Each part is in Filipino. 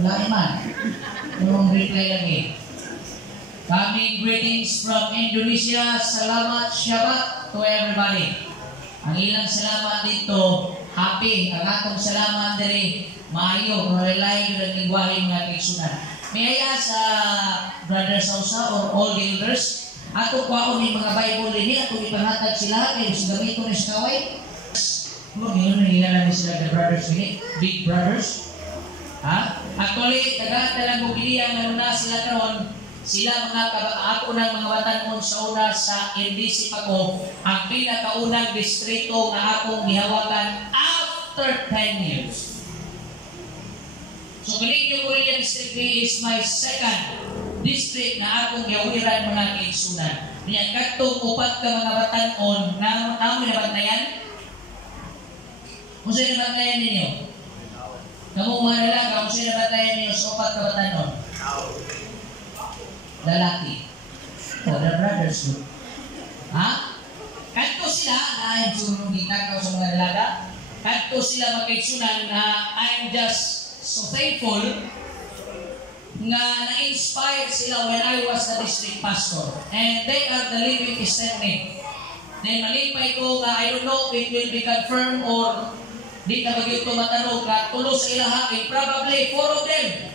Wala man. Yung reply lagi. Coming greetings from Indonesia. Salamat Shabbat to everybody. Ang ilang salamat dito, happy. Ang atong salamat diri, maayo. Malalay yung nagligwahi mga kaigsunan. May I ask Brother Sausa or all the elders, ato kwaon ni mga Bible din ato ipanhatag sila kay sa gamito ni sa kaway. Ngayon nangyayala ni sila the brothers ini, big brothers. Ha? Actually, taga-talang bugilian na na sila karon, sila mga ako ng mga batanon sa una sa NDC ako, ang pinakaunang distrito na akong gihawakan after 10 years. So, Kaligyo Korean District is my second district na akong gihawiran mga kaigsunan. Niya katong upat ka mga batanon na naman nabantayan. Kung sa'yo nabantayan ninyo? Kamu mga dalaga, kung sa'yo nabantayan ninyo sa upat ka batanon? Lalaki. O, the brothers group. Ha? Kanto sila na yung surong gitagaw sa mga dalaga. Kanto sila magkaigsunan na I'm just so thankful nga na-inspire sila when I was the district pastor. And they are the living testimony. Then malipay ko nga I don't know if it will be confirmed or di ka bagyo ito matanong nga tulo sa ilaha, probably 4 of them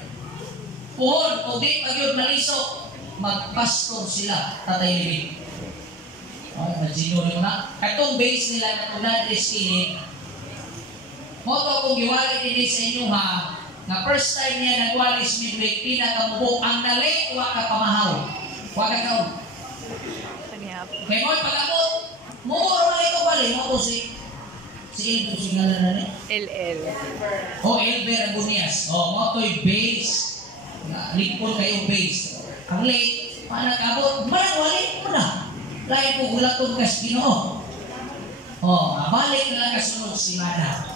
puhon o di bagyo nalisok magpastor sila, Tatay Living. Imagine nyo na katong base nila na tunad iskinin mo to kung giwali din sa inyo ha nga first time niya nagwalis midweek pinakamubo ang nalik wa ka pamahaw wa ka kaon kaya mo'y pag-abot mumuro na ito bali mo to si Elber singalan na niya? LL. Elber Agunias. Mo to'y base. Lingkod kayo base. Ang late, panagabot, managwalik mo na. Lain po gulatong kas Ginoo. Balik na lang kasunod si Mana.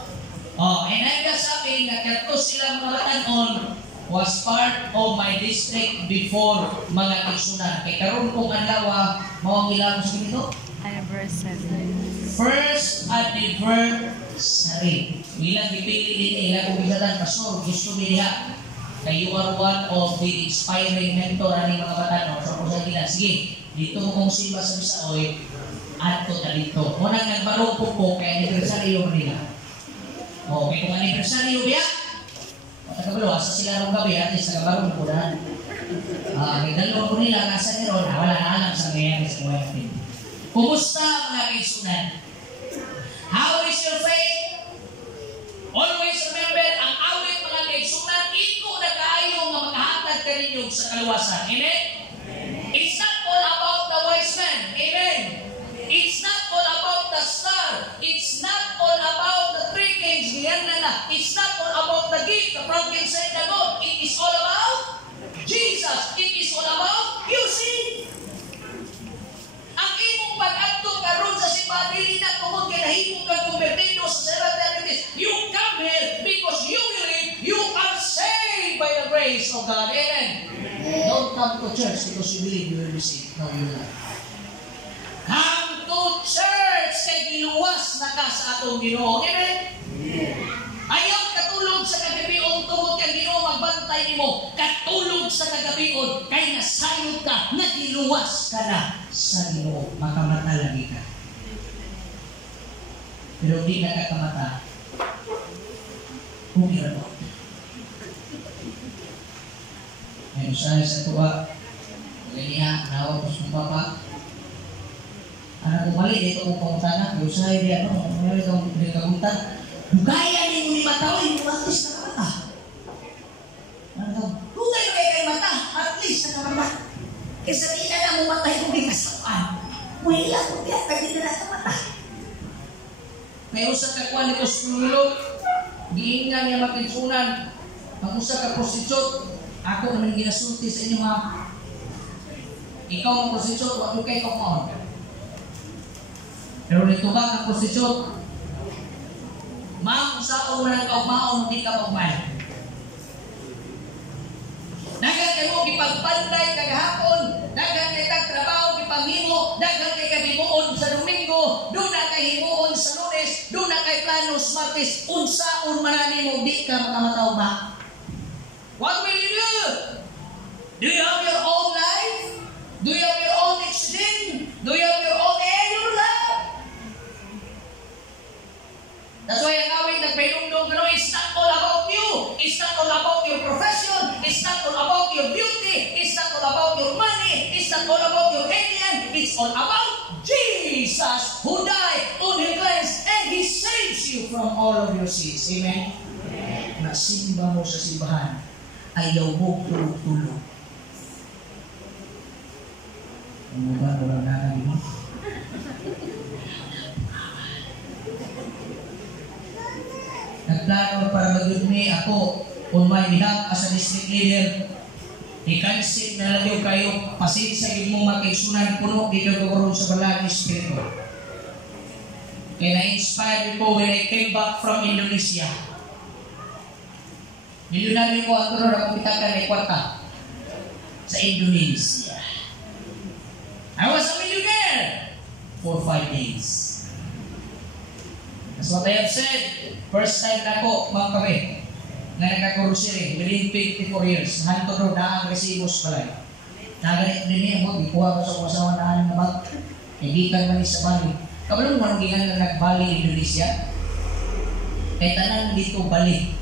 And I'm just happy na kato sila mga batanon was part of my district before mga kaigsunan. Kay karon kong anlawa, mawang ilang sa Ginoo? Anniversary. First anniversary. Ilang dipili din ilang kumisatan pastor gusto niya kay you are one of the inspiring mentor ani mga batanon sa so, kung sige dito mo kung simba sa Bisaoy ato ta dito mo nang nagbarong ko kay anniversary mo nila kay kung anniversary biya Tagabalo, asa sila rong gabi at sa kabarong ko na may dalawang ko nila nasa niron wala na alam sa ngayon sa mga natin. Kumusta mga kaigsunan? How is your faith? Always remember, ang awit mga kaigsunan, iko na kaayo nga makahatag ka ninyo sa kaluwasan. Amen? It's not all about the wise man. Amen? It's not all about the star. It's not all about the three kings. It's not all about the gift, the frankincense, the gold. It is all about Jesus. It is all about you see. Ang imong pag-adto karon sa simbahan dili na tungod kay nahimo kang konbertido sa Seventh-day Adventist. You come here because you believe you are saved by the grace of God. Amen. Don't come to church because you believe you will be saved. No, you will not. Come to church kay giluwas na ka sa atong Ginoo. Amen. Ayaw katulog sa kagabion tungod kay Ginoo magbantay nimo. Katulog sa kagabion kay nasayod ka, nagiluwas ka na sa Ginoo, makamata lagi ka. Pero di na kakamata, humira mo. May usahay sa tuwa, ganiya, nawa ko sa papa. Anak ko mali, dito kong pangutana, may usahay di ano, may itong pinagkaguntan. Bugaya ni mo matawin, mo at least nakamata. Bugay mo kayo mata, at least nakamata. Kaysa di na mo matay kung may kasapaan. Wala ko kaya pwede na nakamata. May usa ka kuwan nito sululog, giingan niya mapinsunan. Ang usa ka prostitute, ako naman ginasulti sa inyo mga ikaw ang prostitute, wag mo kayo kumaon. Pero nito ba ang prostitute? Ma'am, sa una ka umaon, hindi ka magmahal. Dagan kayo gipagpanday kagahapon, dagan kay tagtrabaho gipanghimo, dagan kay kahimuon sa Domingo, doon na kay himuon sa Lunes, doon na kay planos Martes, unsaon man nimo di ka makamataw ba? Wa na simba mo sa simbahan, ayaw mo tulog-tulog. Ano ba? Walang nanay mo? Nagplano para mag-udmi ako on my behalf as a district leader. I-cancel na lang yung kayo pasensya yung mong makaisunan puno dito karoon sa balang espiritu. Kaya na-inspired ko when I came back from Indonesia. Milyonario ko ang turun ako pitakan ay kwarta sa Indonesia. I was a millionaire for 5 days. That's what I have said. First time na ako, mga kami, na nagkakurusiri within 24 years. Hanto ro na ang resibos balay. Naganit din niya mo, ikuha ko sa kumasawa na aning nabat. Ibigan man sa Bali. Kabalo mo anong gingan na nagbali Indonesia? Kaya tanan dito bali.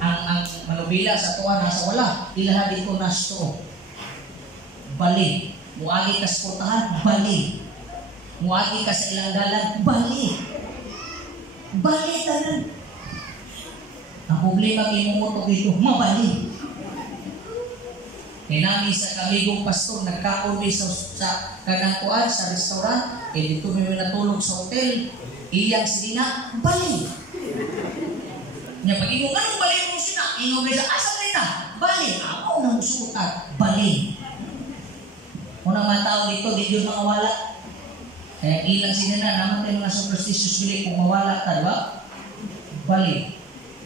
Ang manubila sa tuwa nasa wala. Ilaha dito nasto. Bali. Muagi ka sa portahan, bali. Muagi ka sa ilang dalan, bali. Bali tanan. Ang problema kay mo dito, mabali. Kaya namin sa kamigong pastor, nagkakundi sa kanangkuan, sa restaurant, kaya dito may natulog sa hotel, iyang sina, bali. Nga pag imo, anong bali mo sina? Ino ba sa asa rin na? Bali. Ako nang sukat, bali. Unang mga tao dito, di yun mga wala. Kaya ilang sila na, naman tayo mga superstitious bili kung mawala ka, diba? Bali.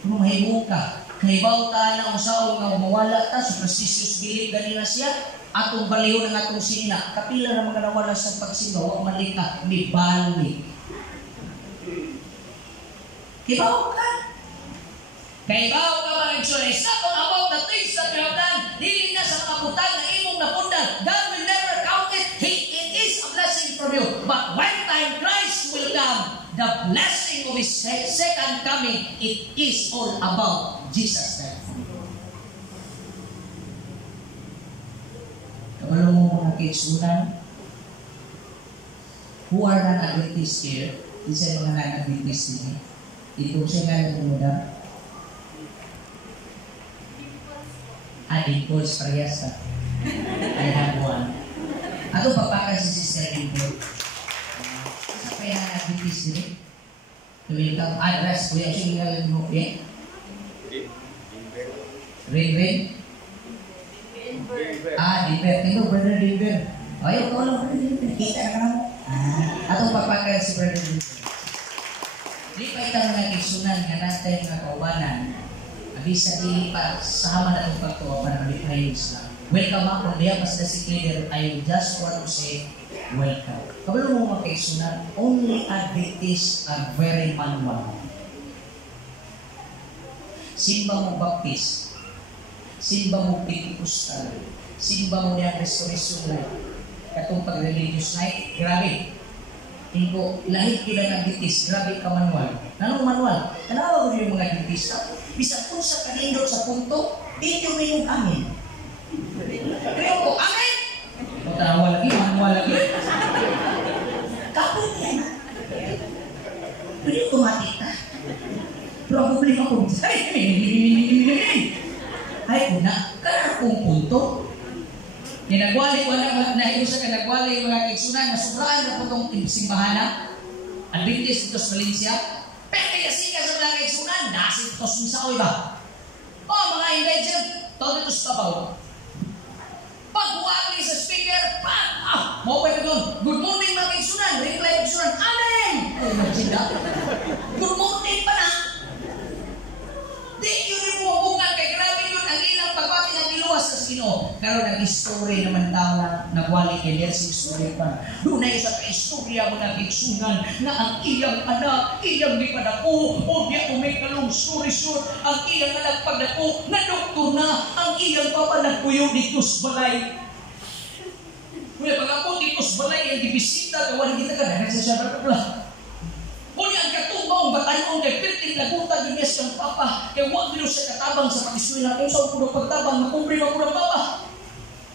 Kung mahibo ka, kahibaw ka na usaw nga mawala ka, superstitious bili, ganina siya, atong baliw ng atong sina. Kapila na mga nawala sa pagsimba, huwag mali ka, may bali. Kahibaw ka. Kahibaw ka mga nagsulay. Sa kung about the things that you have done, hindi na sa mga butang na imong napundan, God will never count it. It is a blessing from you. But when time Christ will come, the blessing of His second coming, it is all about Jesus Christ. Kapalo mo mga kaisunan, who are non-Adventist here, isa yung mga non-Adventist din. Ito siya nga yung umuda. Dimples, parehas ka. I have one. Ato papakan si Sister Dimple. Sa pa yung non-Adventist din. Welcome. Address, kuya siya nga mo. Yeah? Ring? Dimper. Ito, Brother Dimper. Ayaw ko lang, Brother Dimper. Kita na mo. Ato papakan si Brother Dimper. Di pa itang mga kisunan nga natin nga kaubanan. Abis dili pa sama na itong pagtuwa para malipay Islam. Welcome ako. Diya pas na si leader, I just want to say welcome. Kabalo mo mga kaisunan, only Adventists are very manual. Simba mo Baptist, simba mo Pentecostal, simba mo niya Restoration Night, katong pag-religious night, grabe. Tingko, lahit kila ng Adventist, grabe ka manual. Anong manual? Kanawag mo yung mga Adventista? Bisa kung sa kanindot sa punto, dito mo yung amin. Kaya ko, amin! Pagkarawa lagi, manual lagi. Kapit yan. Pwede automatic na. Pero ang problema ko, ay, una, karang kong punto. Nagwali ko na iusa ka nagwali mga kaigsunan na sobraan na po itong simbahan Adventist ito sa Valencia. Pero kaya siya sa mga kaigsunan, nasin ito sa ba? O mga indigent, tawag ito sa tabaw. Pag huwag sa speaker, mau pa ito doon. Good morning mga kaigsunan, reply kaigsunan, amen! Ay, magsinda. Good morning pa na. Di yun yung hubungan kay grabe yun ang ilang pagbati ng iluwas sa sino. Pero nag-history naman daw na nagwali kay Nelson story pa. Doon na isa ka-istorya mo nag-iksunan na ang iyang anak, iyang di padako, o di ako may kalong story short, ang iyang anak padako, na doktor na, ang iyang papa nagpuyo dito sa balay. Kaya pag ako dito sa balay, ang dibisita, kawan kita ka, dahil sa siya pala. Kung ang katubang batayon kay Pirting lagutan yung yes yung papa, kaya huwag nyo siya katabang sa pag-isuin na kung saan ko pagtabang, makumbre mo ng papa.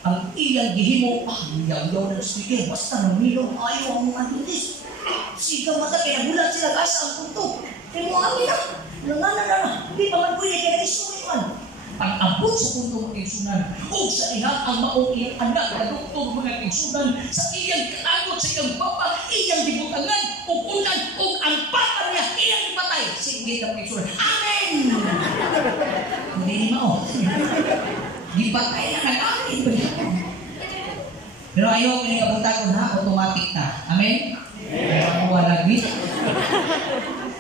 Ang iyang gihimo, yaw-yaw na speaker, basta nang milong ayaw ang mga Adventist. Sigaw mata, kaya nagulat sila kasa ang punto. Kaya mo amin na. Hindi pa man pwede kaya isunin man. Pag-abot sa puntong kaigsunan, o sa iha ang maong iyang anak na doktor mga kaigsunan, sa iyang kaagot sa iyang papa, iyang dibutangan, o unan, o ang papa niya, iyang ipatay. Sige na kaigsunan. Amen! Hindi ni mao. Ipatay na ng amin. Pero ayaw ko kabuntagon ha, automatic na. Amen? Makuha lagi.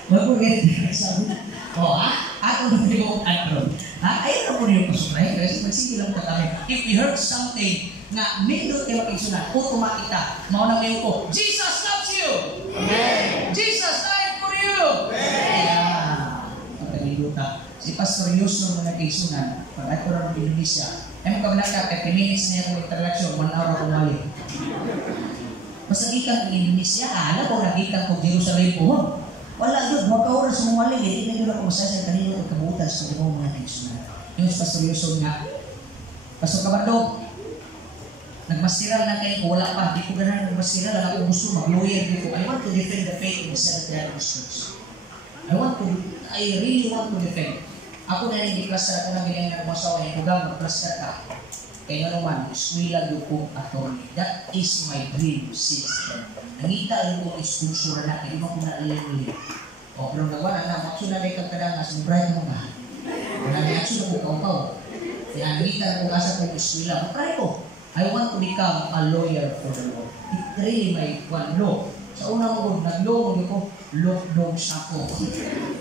Bago ganit sabi. O ha? Ako na yung atron. Ha? Ayaw na po rin yung pasuray. Kasi magsige lang kami. If we heard something na nindot kayo makikisunan, automatic na. Mauna kayo po, Jesus loves you! Amen! Jesus died for you! Amen! Pagkaliluta. Si Pastor Yusuf na nagkisunan, pag ako rin ng Indonesia, ay magkabalaka, 30 minutes na yung interaction, 1 hour ako mali. Basta gikan ng Indonesia, alam ko nagikan ko Jerusalem po. Wala yun, mga oras mong mali, hindi na yun ako masasya kanina at kabutan sa mga nagkisunan. Yung si Pastor Yusuf nga, Pastor Kabado, nagmasiral na kayo ko, wala pa, di ko ganahan nagmasiral, lang ako gusto mag-lawyer ko. I want to defend the faith in the Seventh-day Church. I really want to defend. Ako na rin di-class na ako na bilang nagmasawa yung kugang mag-class ka. Kaya nga naman, eskwela yung kong attorney. That is my dream system. Nangita yung kong sponsor na, hindi mo ko na-alili. O, pero nagawa na, makso na rin kang kadangas, ng bright mo nga. Wala na yakso na ko kaukaw. Kaya nangita na kong asa kong eskwela. Matry ko. I want to become a lawyer for the Lord. It really my one law. Sa unang mo, nag-law ko, look sa ako.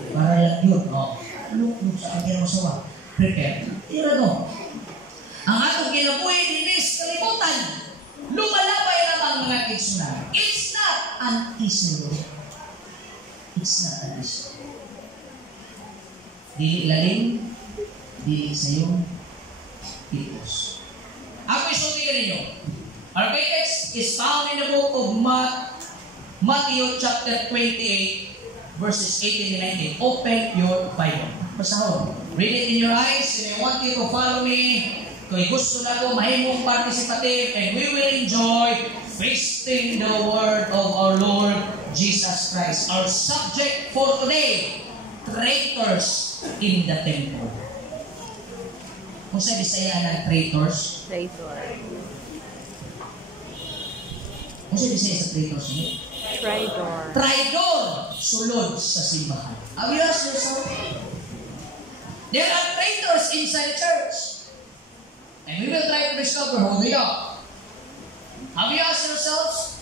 Para lang yun, o. Look sa akin mo sawa. Prepare. Tira no. Ang atong kinabuhi dinis kalimutan. Lumalabay namang mga kaigsunan. It's not an issue. It's not an issue. Dili lalim, dili sa iyong pitos. Ako isultihin ninyo. Our text is found in the book of Matthew chapter 28, verses 18 and 19. Open your Bible. Basahon. Read it in your eyes, and I want you to follow me. Kung gusto na ko, mahimong participative, and we will enjoy feasting the word of our Lord Jesus Christ. Our subject for today, traitors in the temple. Kung sa Bisaya na traitors? Traitor. Kung sa Bisaya sa traitors niyo? Traitor. Traidor, sulod sa simbahan. Have you asked yourself? There are traitors inside the church. And we will try to discover who they are. Have you asked yourselves?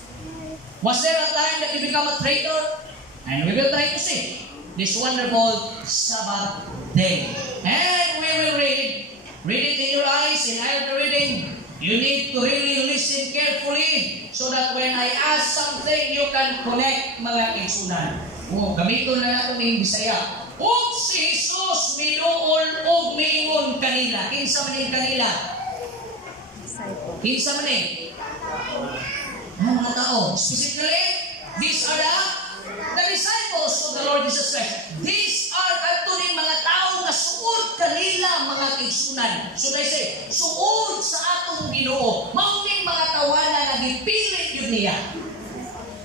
Was there a time that you become a traitor? And we will try to see this wonderful Sabbath day. And we will read it in your eyes, in our reading. You need to really listen carefully so that when I ask something, you can connect mga kaigsunan. Gamiton na natin ng Bisaya. Og si Jesus minuol og miingon kanila. Kinsa man yung kanila? Kinsa man yung? Mga tao. Specifically, these are the disciples of the Lord Jesus Christ. These are actually mga tao na suod kanila mga kaigsunan. So they say, suod sa atong Ginoo. Maunting mga tawanan na gipili yun niya.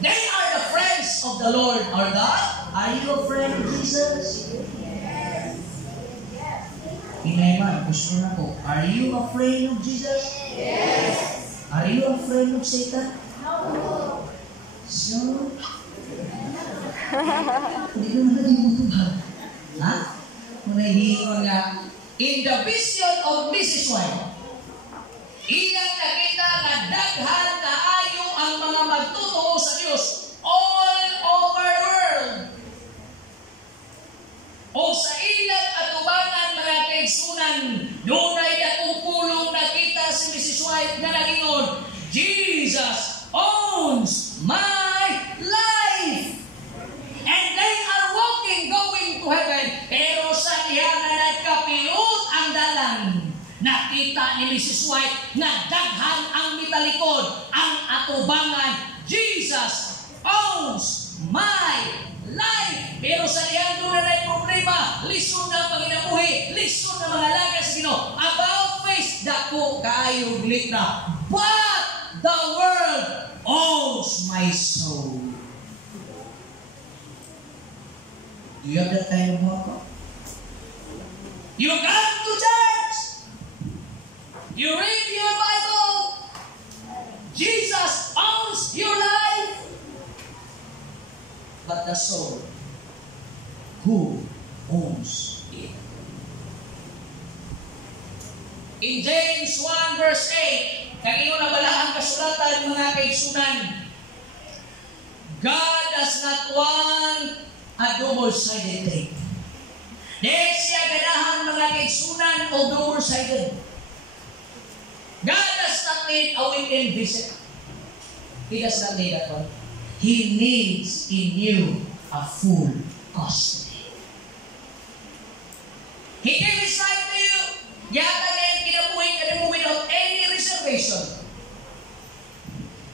They are the friends of the Lord our God. Are you a friend of Jesus? Yes. Pinayman, gusto na ko. Are you a friend of Jesus? Yes. Are you a friend of Satan? No. So, hindi ko na nalimutan. Ha? Kung nahihingon nga, in the vision of Mrs. White, iyang nakita na daghan kaayo ang mga magtutuo sa Diyos all over the world. O sa ilang atubangan mga kaigsunan, doon ay akong pulong nakita si Mrs. White na nagingon, Jesus owns my life. And they are walking, going to heaven. Pero sa diha na nagkapilot ang dalan, nakita ni Mrs. White na daghan ang mitalikod, ang atubangan, Jesus owns my life. Pero sa diha doon na problema, lisod na panginabuhi, lisod na mga lagas sa Ginoo. About face, dako kayo glitra. But the world owns my soul. Do you have that kind of heart? You come to church. You read your Bible. Jesus owns your life. But the soul, who owns it? In James 1 verse 8, kang ingon na balahang kasulatan mga kaigsunan, God does not want a double-sided thing. Dahil siya ganahan mga kaigsunan o double-sided. God does not need a weekend visit. He does not need that one. He needs in you a full custody. He gave His life to you. Yata ngayon kinabuhay ka mo without any reservation.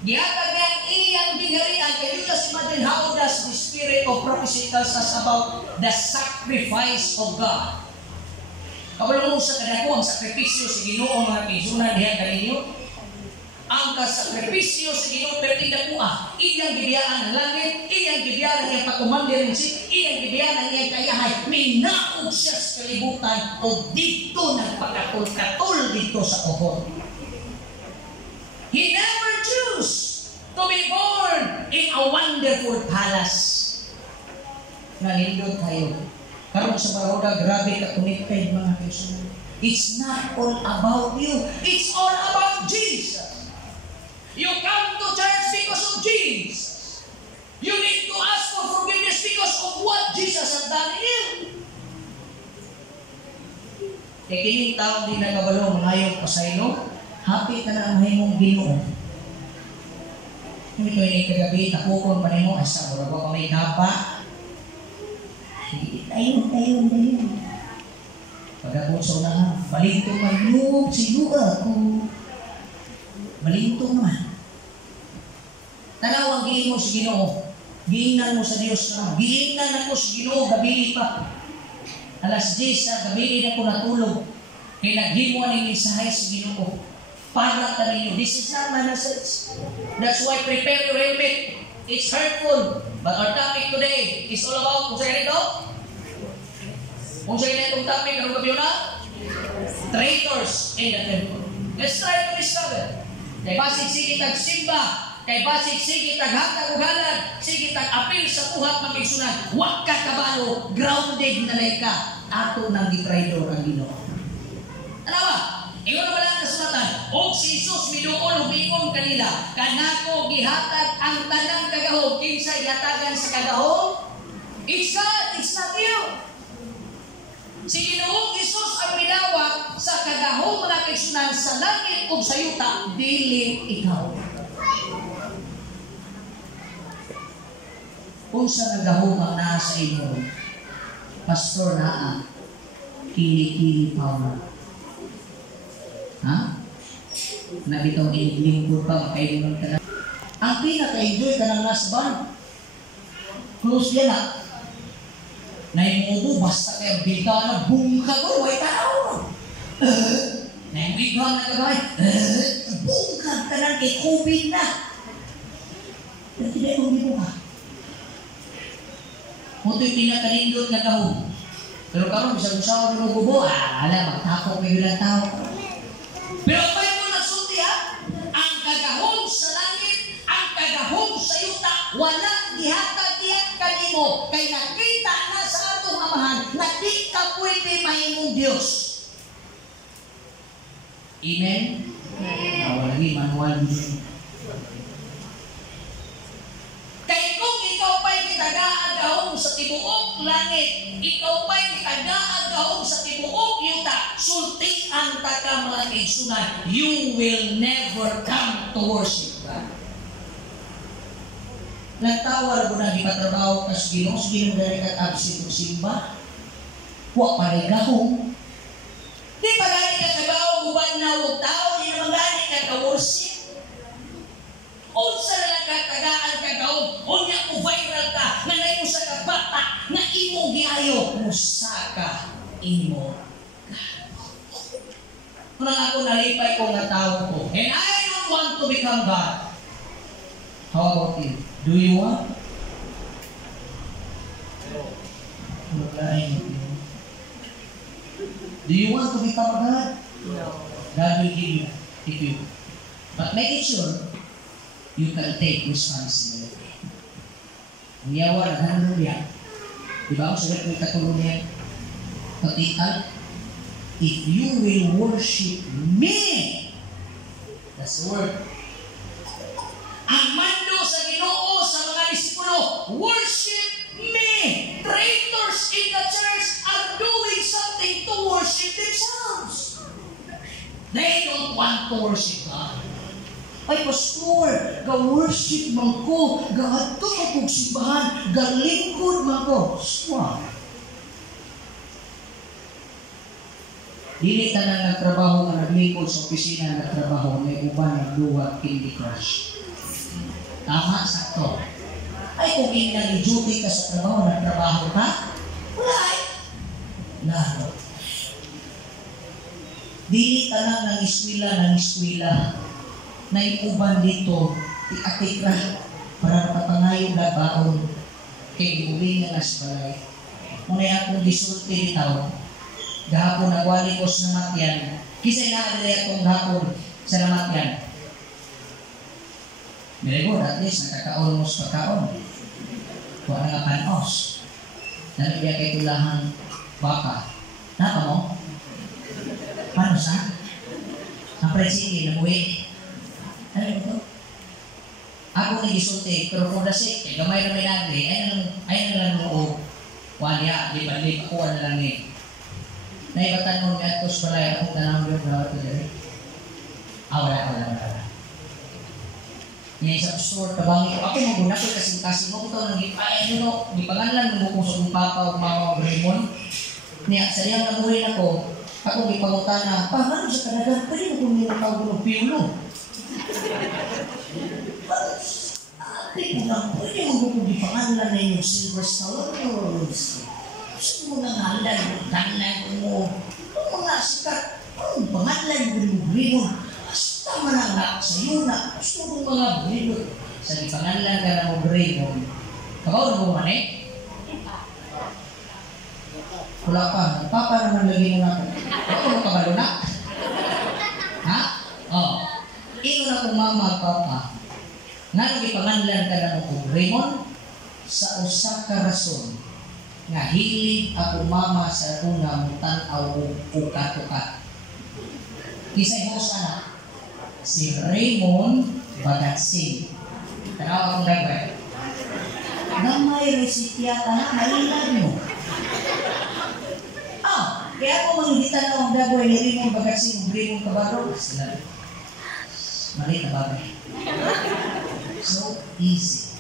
Yata ngayon iyang ginarian. Can you just imagine how does the Spirit of prophecy tells us about the sacrifice of God? Kabalo mo sa kadako ang sakripisyo sa Ginoo mga kaigsunan diha kaninyo. Ang kasakripisyo sa Ginoo pero tidak po iyang gibiyaan ng langit, iyang gibiyaan ng pagkumandir ng ship, iyang gibiyaan ng iyang kayahay. Minaog siya sa kalibutan o dito nagpakatul-katul dito sa kohon. He never chose to be born in a wonderful palace. Nanindot kayo. Karong sa Baroda, grabe ka connected mga kaigsunan. It's not all about you. It's all about Jesus. You come to church because of Jesus. You need to ask for forgiveness because of what Jesus has done in you. Kaya kining taong di nagabalo, mangayong pasaylo, happy ka na ang mahimong Ginoo. Hindi ko yung kagabi, nakukon pa rin mo, ay sa mura ko may kapa. Ayun. Pagkakot sa unahan, balintong mayroon, siguro ako. Balintong naman. Tanawang giin mo sa Ginoo. Giinan mo sa Diyos na. Giinan ako sa Ginoo, gabi pa. Alas 10 sa gabi ako natulog. Kaya naghimo ang mensahe sa Ginoo. Para ka ninyo. This is not my message. That's why prepare your helmet. It's hurtful. But our topic today is all about, kung sa'yo nito? Kung sa'yo na itong topic, anong gabi na? Traitors in the temple. Let's try to discover. Kay basig sige tagsimba, kay basig sige taghatag-ugalan, sige tag-apil sa buhat magigsunan, wag ka kabalo, grounded na lay ka, ato nang gitraidor ang Ginoo. Ano ba? Ingon na wala na sulatan, o si Jesus miduol humingon kanila, kanako gihatag ang tanang kagahog, kinsay hatagan sa kagahog? It's God, it's not you. Si Ginoong Jesus ang minawag sa kagahong mga kaigsunan sa langit o sa yuta, dili ikaw. Kung sa nagahong ang nasa inyo, Pastor Naa, kili-kili Paula. Ha? Nabitaw lingkod pa, makailunan ka na. Ang pinaka-enjoy ka ng last band. Close yan ha. Naimubo, basta kayo bintana, boom ka ko, way tao. Naimubigan na kagawin, boom ka lang kay COVID na. Pero tidak kong bibo ka. Muto'y pinakalindot na kahong. Pero karon bisag usawa ng gubo, ala, magtakot may ilang tao. Pero may mo nasulti ang kagahong sa langit, ang kagahong sa yuta, walang dihatag-dihat kanimo, kay nakita na sa atong amahan, na di ka pwede mahimong Diyos. Amen? Lagi, manual din. Kay kung ikaw pa'y kitagaagahong sa tibuok langit, ikaw pa'y kitagaagahong sa tibuok yuta, sultian ta ka mga kaigsunan, you will never come to worship God. Nagtawar ko na gipatrabaho ka sa Ginoo, sa Ginoo dari ka absent o simba. Huwag paligahong. Di pa gani ka trabaho, buwan na huwag tao, di naman gani ka ka-worship. Unsa na lang katagaan ka gaon, unya mo viral ka, na nayo sa kabata, na imo giayo, musaka imo ka. Kung ako nalipay ko nga tao ko, and I don't want to become God. How about you? Do you want? Wala Do you want to become a God? No. God will give you if you. But make it sure you can take responsibility. Ang yawa, naghanap niya. Diba ako sabi ko katulong niya? Patital, if you will worship me, that's the word. Ang mando sa Ginoo sa mga disipulo, worship me. Traitors in the church are doing something to worship themselves. They don't want to worship God. Ay, pastor, ga-worship man ko, ga-ato akong simbahan, ga-lingkod man ko. Swak. Dili ka na nagtrabaho na naglingkod sa opisina nagtrabaho, may uban nagluwag Candy Crush. Tama, sakto. Ay, kung nag-duty ka sa trabaho, nagtrabaho ka, wala ay. Lalo. Dili ka na nang-iswila, na iuban dito, i-atikra, para patangayon na baon, kay iuwi nga nas balay. Muna akong disulti dito, gahapon nagwali ko sa namatyan, kisay na alilay akong gahapon sa namatyan. Very good, at least nakakaon mo sa pagkaon. Kuha na nga panos. Dami biya kay tulahan baka. Napa mo? Paano sa? Napre sige, nabuhi. Ano ito? Ako nagisulti, pero kung dasik, gamay na may nagli, ay na lang mo, wala, di ako na lang ni. Naibatan mo nga ito sa balay, akong tanawin yung brawat ko dyan. Wala. Ngayon sa store, tabangi ko, ako maguna ko kasing-kasing mo, ito nang di pangalan mo kung sa kong papa o mga Raymond. Niya, sa iyang nabuhin ako gipangutana, paano sa kanagan, pwede mo kung nilakaw ko ng piulo. Ate ko lang, pwede mo kung gipangalan na yung silver stars. Gusto mo nga ngalan, kanan mo, ang mga sikat, ang pangalan mo Raymond. Basta manangak sa iyo na, gusto mo mga Raymond. Sa gipangalan ka na mo Raymond, kabaw na mo manay? Wala pa. Papa naman lagi mo natin. Ako mo kabalo na? Ha? Oh. Ino na kong mama at papa. Nagipanganlan ka na mo Raymond sa usa ka rason nga hilig ako mama sa una mutan-aw ukat-ukat. Kisay host anak si Raymond Bagatsing. Tanaw akong dagway. Gamay resipiyata na mailan mo. Kaya ako mangigitan na ang daboy ni Raymond Bagatsing, Raymond Kabaro, sila. Mali na bagay. So easy.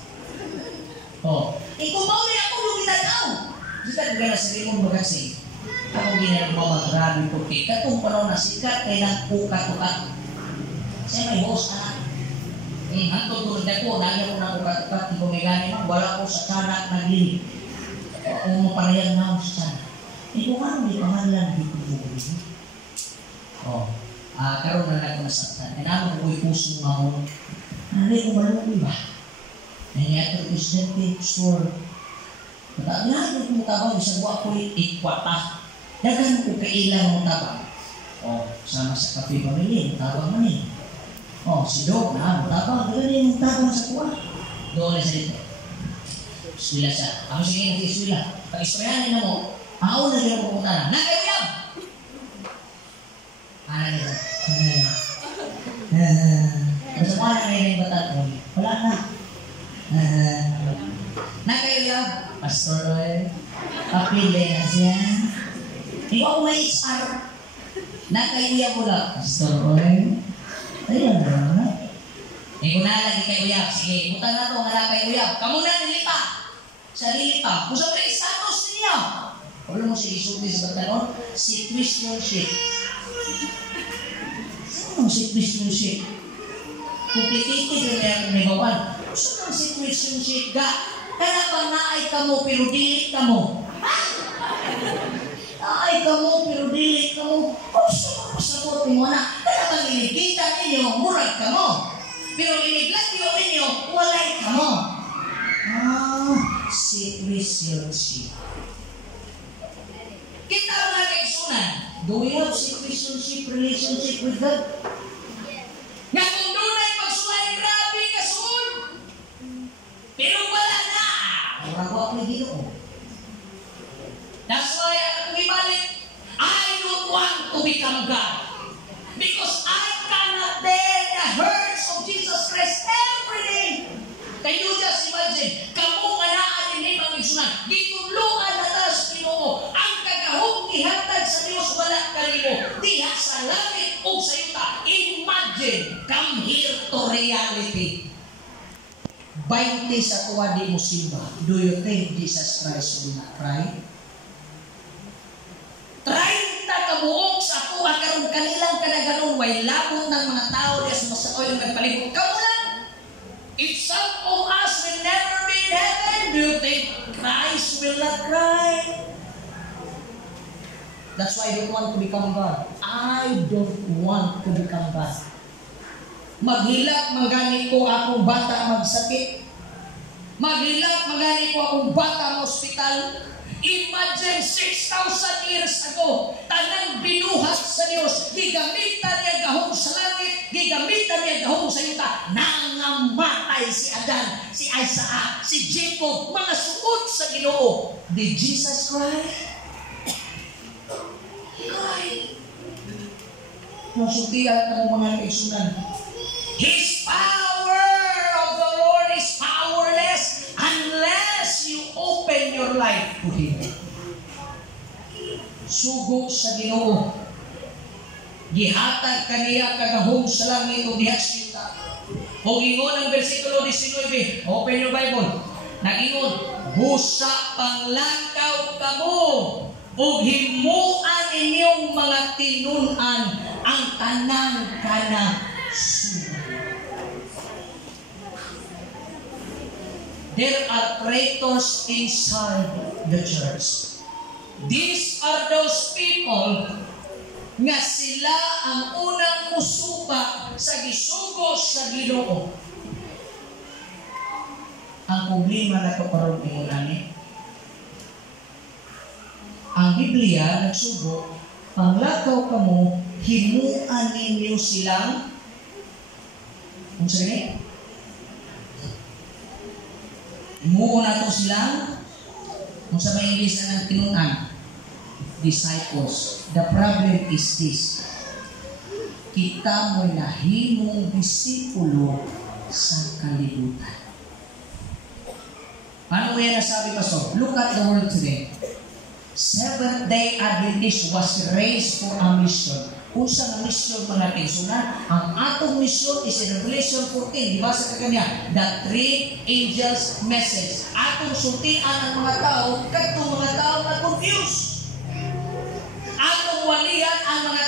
Ikaw ba ulit ako lumitan ako? Sikat ka na si Raymond Bagatsing. Ako ginagawa mag-rami ko kay katong panahon na sikat kay nang ukat-ukat. Siya may host anak. Hantong tulad ako, nagyan ko ng ukat-ukat, hindi ko may gani mo, wala ko sa kanak nagli. Kung mapanayang na ako sa kanak. Kung ano may pangalan dito mo. Karoon na lang ko nasaktan. Naman ko yung puso mo. Hindi ko malungi ba? Nangyari ko presidente, store. Matagalan ko tabang, isang buwan ko ikwata. Dagan ko kailang mo tabang. Sama sa kape pamilya, tabang man eh. Si Dog na, tabang. Dagan yung tabang sa kuwan. Doon na sa dito. Swila siya. Ako sige nag-iswila. Pag-isprayanin na mo, ako na rin ako pumunta na. Nakayuyab! Nila. Basta pa na ngayon yung batal ko. Wala na. Nakayuyab! Pastor Roy. Papili na siya. Ikaw ako may HR. Nakayuyab mo lang. Pastor Roy. Ayun na. Ikaw na lagi kayuyab. Sige, buta na ito. Nakayuyab. Kamu na nilipa. Sarili pa. Kung sa pre-status niya. Wala mo si isuti sa pagkanon? Situationship. Ano situationship? Complicated na yung nabawan. Gusto ng situationship ka? Kaya bang naay ka mo pero dili ka mo? Naay ka mo pero dili ka mo? Gusto mo pasagutin mo na? Kaya bang inikita ninyo, murag ka mo? Pero iniglatyo ninyo, walay ka mo. Situationship. Kita mga kaisunan, Do we have relationship with God? Nga kung doon ay pagsulay, grabe kasun. Pero wala na. Murago ako na Ginoo. That's why ako ibalik, I don't want to become God. Because I cannot bear the hurts of Jesus Christ every day. Can you just imagine? Kamu kanaan din ang igsunan. Gituluan na ta sa Ginoo. Ang kagahong ihatag sa Dios wala kanimo. Diha sa langit o sa yuta. Imagine, come here to reality. 20 sa tuwa di mo simba. Do you think Jesus Christ will not cry? 30 kabuong sa tuwa karon kanilang kanaganon way labong ng mga tao diya sa masakoy ng nagpalibot. Kamu lang. If some of us will never be in heaven, do you think Christ will not cry? That's why I don't want to become God. I don't want to become God. Maghilak magani ko akong bata magsakit. Maghilak magani ko akong bata sa ospital. Imagine 6,000 years ago, tanang binuhat sa Diyos, gigamitan niya gahong sa langit, gigamitan niya gahong sa yuta, nangamatay si Adan, si Isaac, si Jacob, mga suod sa Ginoo. Did Jesus cry? Cry. Nasutihan ang mga kaisunan. His power of the Lord is powerless unless you open your life to Him. Sugo sa Ginoo. Gihatag kaniya kagahom sa langit o diha sa yuta. O ingon ang versikulo 19, open your Bible. Nag-ingon, busa panglakaw kamo o himuan inyong mga tinunan ang tanang kanasugan. There are traitors inside the church. These are those people nga sila ang unang musuba sa gisugo sa Ginoo. Ang problema na ito karon ingon ang Biblia nagsugo, panglakaw kamo, himuan ninyo silang kung saan himuon nato silang kung sa may English na ng tinunan, disciples. The problem is this. Kita mo'y nahimong disipulo sa kalibutan. Paano mo yan nasabi, Pastor? Look at the world today. Seventh-day Adventist was raised for a mission. Unsa nga mission mga pinsunan? Ang atong mission is in Revelation 14. Diba sa kanya? The three angels message. Atong sultian ang mga tao, katong mga tao na confused. Atong walihan ang mga